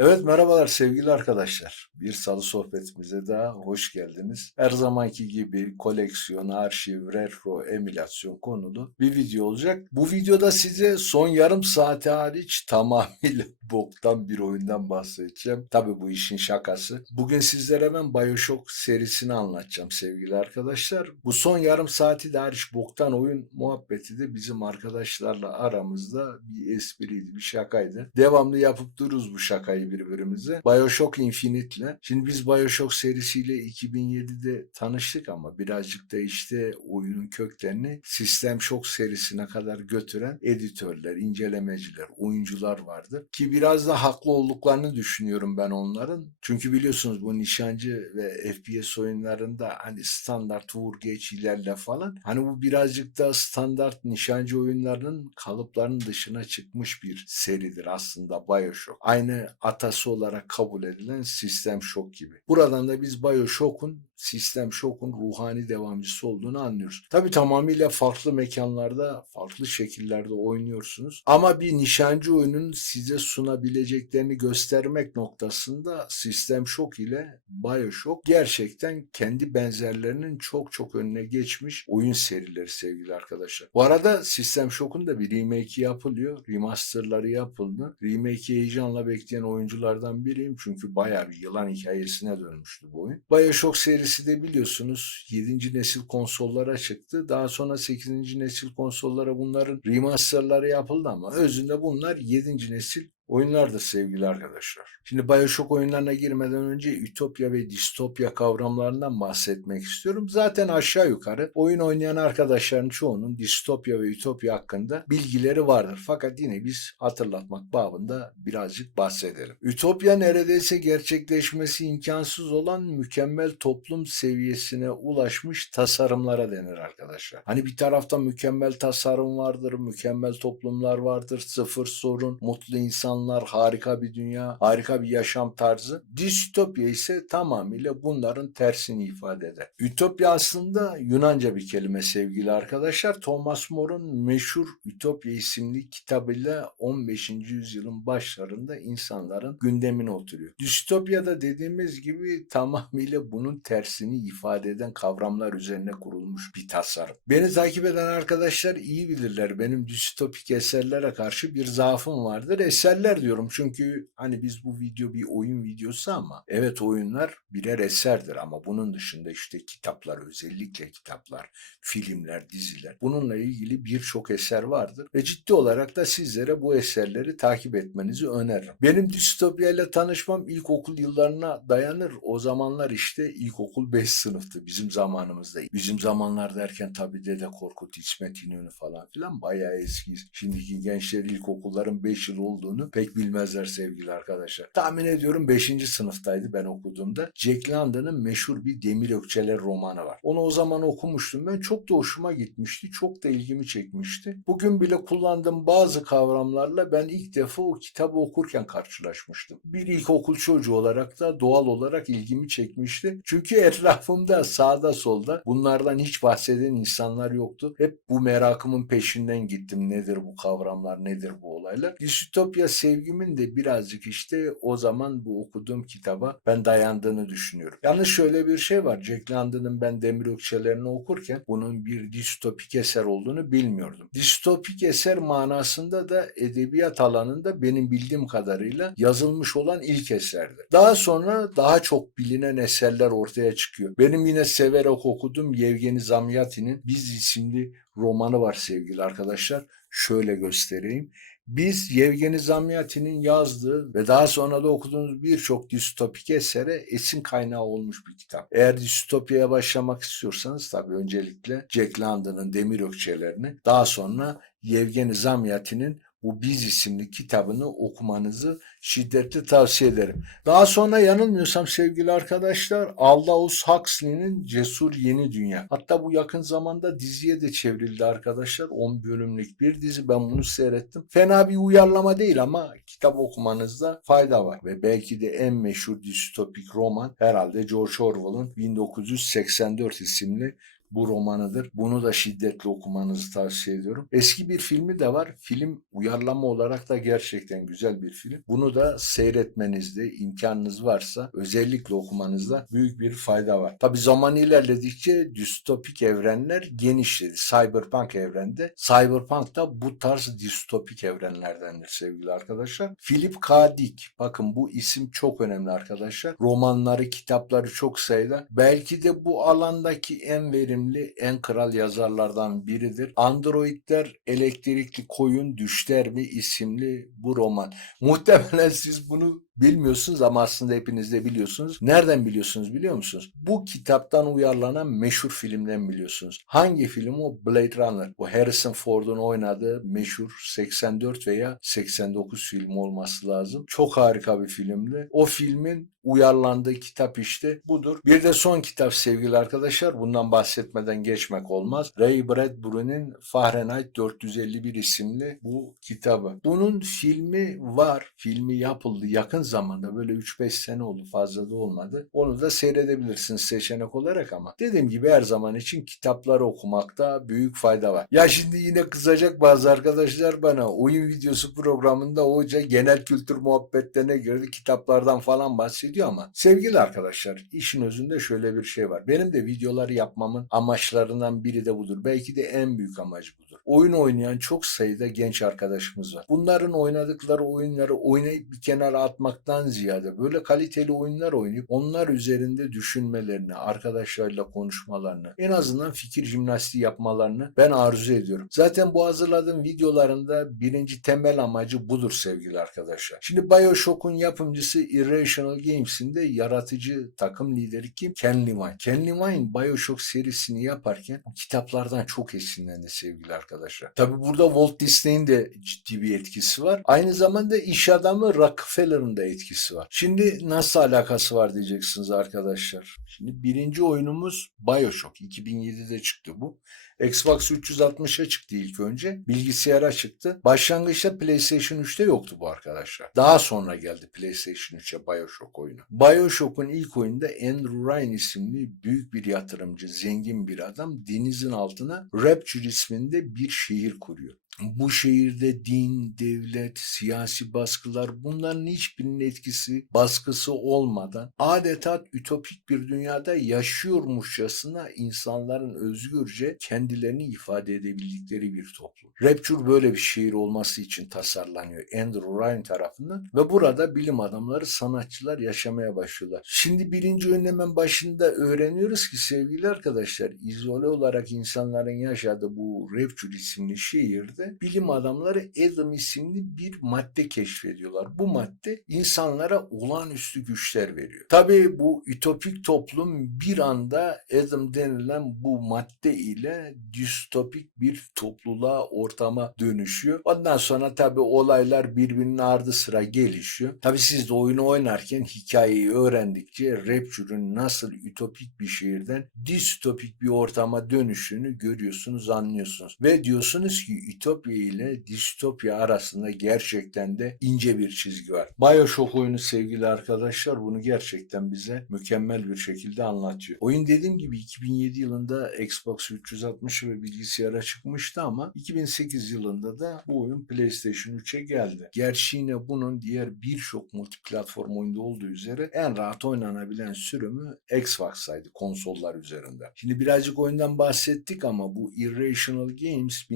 Evet merhabalar sevgili arkadaşlar. Bir salı sohbetimize daha hoş geldiniz. Her zamanki gibi koleksiyon, arşiv, retro, emülasyon konulu bir video olacak. Bu videoda size son yarım saati hariç tamamıyla boktan bir oyundan bahsedeceğim. Tabi bu işin şakası. Bugün sizlere ben Bioshock serisini anlatacağım sevgili arkadaşlar. Bu son yarım saati de hariç boktan oyun muhabbeti de bizim arkadaşlarla aramızda bir espriydi, bir şakaydı. Devamlı yapıp dururuz bu şakayı birbirimize. Bioshock Infinite'le. Şimdi biz Bioshock serisiyle 2007'de tanıştık ama birazcık da işte oyunun köklerini System Shock serisine kadar götüren editörler, incelemeciler, oyuncular vardır. Ki biraz da haklı olduklarını düşünüyorum ben onların. Çünkü biliyorsunuz bu nişancı ve FPS oyunlarında hani standart vur geç ilerle falan. Hani bu birazcık da standart nişancı oyunlarının kalıplarının dışına çıkmış bir seridir aslında Bioshock. Aynı atası olarak kabul edilen System Shock gibi. Buradan da biz Bioshock'un System Shock'un ruhani devamcısı olduğunu anlıyoruz. Tabii tamamıyla farklı mekanlarda, farklı şekillerde oynuyorsunuz. Ama bir nişancı oyunun size sunabileceklerini göstermek noktasında System Shock ile Bioshock gerçekten kendi benzerlerinin çok çok önüne geçmiş oyun serileri sevgili arkadaşlar. Bu arada System Shock'un da bir remake yapılıyor. Remasterları yapıldı. Remake'i heyecanla bekleyen oyunculardan biriyim. Çünkü bayağı bir yılan hikayesine dönmüştü bu oyun. Bioshock serisi de biliyorsunuz 7. nesil konsollara çıktı. Daha sonra 8. nesil konsollara bunların remasterları yapıldı ama özünde bunlar 7. nesil oyunlardır sevgili arkadaşlar. Şimdi Bioshock oyunlarına girmeden önce ütopya ve distopya kavramlarından bahsetmek istiyorum. Zaten aşağı yukarı oyun oynayan arkadaşların çoğunun distopya ve ütopya hakkında bilgileri vardır. Fakat yine biz hatırlatmak babında birazcık bahsedelim. Ütopya neredeyse gerçekleşmesi imkansız olan mükemmel toplum seviyesine ulaşmış tasarımlara denir arkadaşlar. Hani bir tarafta mükemmel tasarım vardır, mükemmel toplumlar vardır, sıfır sorun, mutlu insan insanlar, harika bir dünya, harika bir yaşam tarzı. Distopya ise tamamıyla bunların tersini ifade eder. Ütopya aslında Yunanca bir kelime sevgili arkadaşlar. Thomas More'un meşhur Ütopya isimli kitabıyla 15. yüzyılın başlarında insanların gündemine oturuyor. Distopyada dediğimiz gibi tamamıyla bunun tersini ifade eden kavramlar üzerine kurulmuş bir tasarım. Beni takip eden arkadaşlar iyi bilirler. Benim distopik eserlere karşı bir zaafım vardır. Eserler eserler diyorum çünkü hani biz bu video bir oyun videosu ama evet oyunlar birer eserdir ama bunun dışında işte kitaplar özellikle kitaplar, filmler, diziler bununla ilgili birçok eser vardır ve ciddi olarak da sizlere bu eserleri takip etmenizi öneririm. Benim distopya ile tanışmam ilkokul yıllarına dayanır. O zamanlar işte ilkokul 5 sınıftı bizim zamanımızda. Bizim zamanlar derken tabii Dede Korkut, İsmet İnönü falan filan bayağı eski. Şimdiki gençler ilkokulların 5 yıl olduğunu pek bilmezler sevgili arkadaşlar. Tahmin ediyorum 5. sınıftaydı ben okuduğumda. Jack London'ın meşhur bir Demir Ökçeler romanı var. Onu o zaman okumuştum ben. Çok da hoşuma gitmişti. Çok da ilgimi çekmişti. Bugün bile kullandığım bazı kavramlarla ben ilk defa o kitabı okurken karşılaşmıştım. Bir ilkokul çocuğu olarak da doğal olarak ilgimi çekmişti. Çünkü etrafımda sağda solda bunlardan hiç bahseden insanlar yoktu. Hep bu merakımın peşinden gittim. Nedir bu kavramlar, nedir bu olaylar? Distopya sevgimin de birazcık işte o zaman bu okuduğum kitaba ben dayandığını düşünüyorum. Yalnız şöyle bir şey var. Jack London'ın ben Demir Ökçelerini okurken bunun bir distopik eser olduğunu bilmiyordum. Distopik eser manasında da edebiyat alanında benim bildiğim kadarıyla yazılmış olan ilk eserdir. Daha sonra daha çok bilinen eserler ortaya çıkıyor. Benim yine severek okuduğum Yevgeni Zamyatin'in Biz isimli romanı var sevgili arkadaşlar. Şöyle göstereyim. Biz Yevgeni Zamyatin'in yazdığı ve daha sonra da okuduğumuz birçok distopik esere esin kaynağı olmuş bir kitap. Eğer distopyaya başlamak istiyorsanız tabii öncelikle Jack London'ın Demir Ökçelerini, daha sonra Yevgeni Zamyatin'in bu Biz isimli kitabını okumanızı şiddetle tavsiye ederim. Daha sonra yanılmıyorsam sevgili arkadaşlar Aldous Huxley'nin Cesur Yeni Dünya. Hatta bu yakın zamanda diziye de çevrildi arkadaşlar. 10 bölümlük bir dizi ben bunu seyrettim. Fena bir uyarlama değil ama kitap okumanızda fayda var. Ve belki de en meşhur distopik roman herhalde George Orwell'ın 1984 isimli bu romanıdır. Bunu da şiddetle okumanızı tavsiye ediyorum. Eski bir filmi de var. Film uyarlama olarak da gerçekten güzel bir film. Bunu da seyretmenizde imkanınız varsa özellikle okumanızda büyük bir fayda var. Tabi zaman ilerledikçe distopik evrenler genişledi. Cyberpunk evrende. Cyberpunk da bu tarz distopik evrenlerdendir sevgili arkadaşlar. Philip K. Dick. Bakın bu isim çok önemli arkadaşlar. Romanları, kitapları çok sayıda. Belki de bu alandaki en verimli, en kral yazarlardan biridir. Androidler Elektrikli Koyun Düşler mi isimli bu roman. Muhtemelen siz bunu bilmiyorsunuz ama aslında hepiniz de biliyorsunuz. Nereden biliyorsunuz biliyor musunuz? Bu kitaptan uyarlanan meşhur filmden biliyorsunuz. Hangi film o? Blade Runner. Bu Harrison Ford'un oynadığı meşhur 84 veya 89 film olması lazım. Çok harika bir filmdi. O filmin uyarlandığı kitap işte budur. Bir de son kitap sevgili arkadaşlar. Bundan bahsetmeden geçmek olmaz. Ray Bradbury'nin Fahrenheit 451 isimli bu kitabı. Bunun filmi var. Filmi yapıldı yakın zamanda. Böyle 3-5 sene oldu. Fazla da olmadı. Onu da seyredebilirsiniz seçenek olarak ama. Dediğim gibi her zaman için kitapları okumakta büyük fayda var. Ya şimdi yine kızacak bazı arkadaşlar bana. Oyun videosu programında hoca genel kültür muhabbetlerine girdi. Kitaplardan falan bahsediyor ama sevgili arkadaşlar işin özünde şöyle bir şey var. Benim de videoları yapmamın amaçlarından biri de budur. Belki de en büyük amacı budur. Oyun oynayan çok sayıda genç arkadaşımız var. Bunların oynadıkları oyunları oynayıp bir kenara atmaktan ziyade böyle kaliteli oyunlar oynayıp onlar üzerinde düşünmelerini, arkadaşlarıyla konuşmalarını, en azından fikir jimnastiği yapmalarını ben arzu ediyorum. Zaten bu hazırladığım videolarında birinci temel amacı budur sevgili arkadaşlar. Şimdi Bioshock'un yapımcısı Irrational Games'in de yaratıcı takım lideri kim? Ken Levine. Ken Levine Bioshock serisini yaparken kitaplardan çok esinlendi sevgili arkadaşlar. Tabi burada Walt Disney'in de ciddi bir etkisi var. Aynı zamanda iş adamı Rockefeller'ın da etkisi var. Şimdi nasıl alakası var diyeceksiniz arkadaşlar. Şimdi birinci oyunumuz Bioshock. 2007'de çıktı bu. Xbox 360'a çıktı ilk önce. Bilgisayara çıktı. Başlangıçta PlayStation 3'te yoktu bu arkadaşlar. Daha sonra geldi PlayStation 3'e Bioshock oyunu. Bioshock'un ilk oyunda Andrew Ryan isimli büyük bir yatırımcı, zengin bir adam denizin altına Rapture isminde bir şehir kuruyor. Bu şehirde din, devlet, siyasi baskılar bunların hiçbirinin etkisi, baskısı olmadan adeta ütopik bir dünyada yaşıyormuşçasına insanların özgürce kendilerini ifade edebildikleri bir toplum. Rapture böyle bir şehir olması için tasarlanıyor Andrew Ryan tarafından ve burada bilim adamları, sanatçılar yaşamaya başlıyorlar. Şimdi birinci önlemen başında öğreniyoruz ki sevgili arkadaşlar izole olarak insanların yaşadığı bu Rapture isimli şehirde bilim adamları Adam isimli bir madde keşfediyorlar. Bu madde insanlara olağanüstü güçler veriyor. Tabii bu ütopik toplum bir anda Adam denilen bu madde ile distopik bir topluluğa, ortama dönüşüyor. Ondan sonra tabii olaylar birbirinin ardı sıra gelişiyor. Tabii siz de oyunu oynarken hikayeyi öğrendikçe Rapture'ın nasıl ütopik bir şehirden distopik bir ortama dönüşünü görüyorsunuz, anlıyorsunuz. Ve diyorsunuz ki ütopya ile distopya arasında gerçekten de ince bir çizgi var. Bioshock oyunu sevgili arkadaşlar bunu gerçekten bize mükemmel bir şekilde anlatıyor. Oyun dediğim gibi 2007 yılında Xbox 360 ve bilgisayara çıkmıştı ama 2008 yılında da bu oyun PlayStation 3'e geldi. Gerçi yine bunun diğer birçok multiplatform oyunda olduğu üzere en rahat oynanabilen sürümü Xbox'taydı konsollar üzerinde. Şimdi birazcık oyundan bahsettik ama bu Irrational Games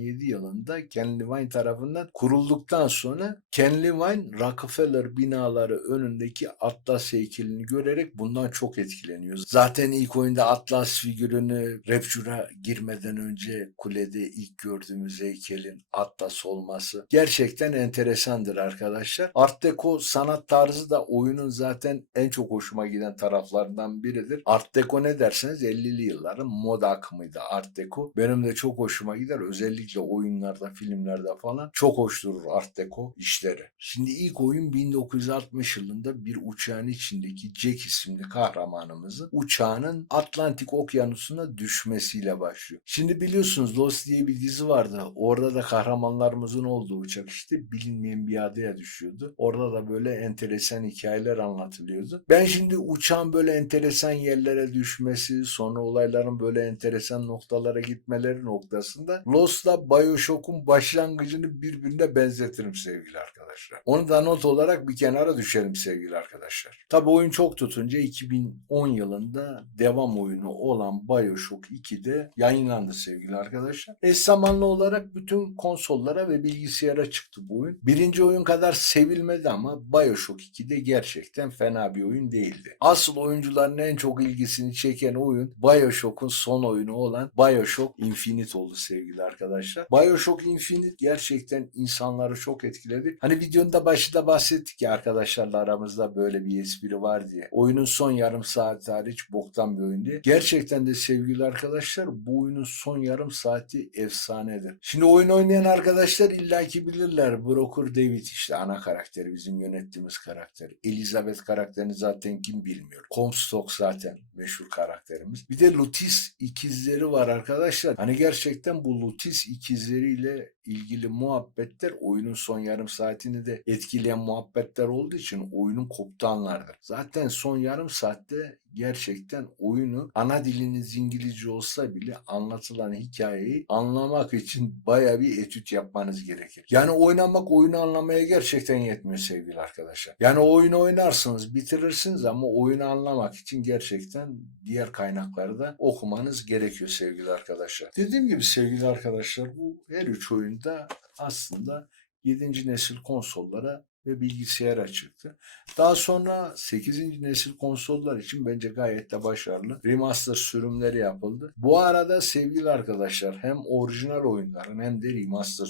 1997 yılında Ken Levine tarafından kurulduktan sonra Ken Levine Rockefeller binaları önündeki Atlas heykelini görerek bundan çok etkileniyor. Zaten ilk oyunda Atlas figürünü Rapture'a girmeden önce kulede ilk gördüğümüz heykelin Atlas olması gerçekten enteresandır arkadaşlar. Art Deco sanat tarzı da oyunun zaten en çok hoşuma giden taraflarından biridir. Art Deco ne derseniz 50'li yılların moda akımıydı Art Deco. Benim de çok hoşuma gider. Özellikle özellikle oyunlarda, filmlerde falan çok hoş durur Art Deco işleri. Şimdi ilk oyun 1960 yılında bir uçağın içindeki Jack isimli kahramanımızın uçağının Atlantik Okyanusu'na düşmesiyle başlıyor. Şimdi biliyorsunuz Lost diye bir dizi vardı. Orada da kahramanlarımızın olduğu uçak işte bilinmeyen bir adaya düşüyordu. Orada da böyle enteresan hikayeler anlatılıyordu. Ben şimdi uçağın böyle enteresan yerlere düşmesi, sonra olayların böyle enteresan noktalara gitmeleri noktasında Lost'la Bioshock'un başlangıcını birbirine benzetirim sevgili arkadaşlar. Onu da not olarak bir kenara düşelim sevgili arkadaşlar. Tabi oyun çok tutunca 2010 yılında devam oyunu olan Bioshock 2'de yayınlandı sevgili arkadaşlar. Eş zamanlı olarak bütün konsollara ve bilgisayara çıktı bu oyun. Birinci oyun kadar sevilmedi ama Bioshock 2'de gerçekten fena bir oyun değildi. Asıl oyuncuların en çok ilgisini çeken oyun Bioshock'un son oyunu olan Bioshock Infinite oldu sevgili arkadaşlar. Bioshock Infinite gerçekten insanları çok etkiledi. Hani videonun da başında bahsettik ya arkadaşlarla aramızda böyle bir espri var diye. Oyunun son yarım saat hariç boktan bir oyundu. Gerçekten de sevgili arkadaşlar bu oyunun son yarım saati efsanedir. Şimdi oyun oynayan arkadaşlar illaki bilirler. Broker David işte ana karakteri bizim yönettiğimiz karakter. Elizabeth karakterini zaten kim bilmiyor. Comstock zaten meşhur karakterimiz. Bir de Lutis ikizleri var arkadaşlar. Hani gerçekten bu Lutis ikizleriyle ilgili muhabbetler oyunun son yarım saatini de etkileyen muhabbetler olduğu için oyunun koptuğu anlardır. Zaten son yarım saatte gerçekten oyunu ana diliniz İngilizce olsa bile anlatılan hikayeyi anlamak için baya bir etüt yapmanız gerekir. Yani oynamak oyunu anlamaya gerçekten yetmiyor sevgili arkadaşlar. Yani oyunu oynarsınız bitirirsiniz ama oyunu anlamak için gerçekten diğer kaynakları da okumanız gerekiyor sevgili arkadaşlar. Dediğim gibi sevgili arkadaşlar bu her üç oyunda aslında 7. nesil konsollara ve bilgisayara çıktı. Daha sonra 8. nesil konsollar için bence gayet de başarılı remaster sürümleri yapıldı. Bu arada sevgili arkadaşlar hem orijinal oyunların hem de remaster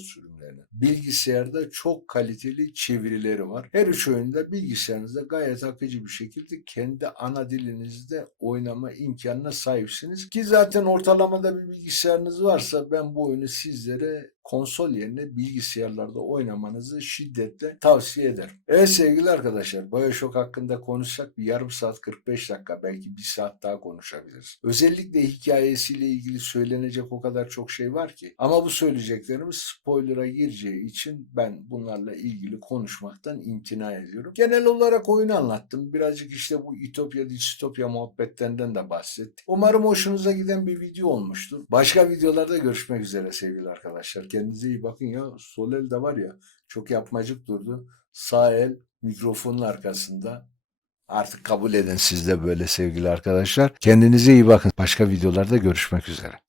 sürümlerinin bilgisayarda çok kaliteli çevirileri var. Her üç oyunda bilgisayarınızda gayet akıcı bir şekilde kendi ana dilinizde oynama imkanına sahipsiniz. Ki zaten ortalamada bir bilgisayarınız varsa ben bu oyunu sizlere konsol yerine bilgisayarlarda oynamanızı şiddetle tavsiye ederim. Evet sevgili arkadaşlar Bioshock hakkında konuşsak bir yarım saat 45 dakika belki bir saat daha konuşabiliriz. Özellikle hikayesiyle ilgili söylenecek o kadar çok şey var ki. Ama bu söyleyeceklerimiz spoiler'a gireceği için ben bunlarla ilgili konuşmaktan imtina ediyorum. Genel olarak oyunu anlattım. Birazcık işte bu ütopya distopya muhabbetlerinden de bahsettik. Umarım hoşunuza giden bir video olmuştur. Başka videolarda görüşmek üzere sevgili arkadaşlar. Kendinize iyi bakın ya. Sol el de var ya çok yapmacık durdu. Sağ el mikrofonun arkasında. Artık kabul edin siz de böyle sevgili arkadaşlar. Kendinize iyi bakın. Başka videolarda görüşmek üzere.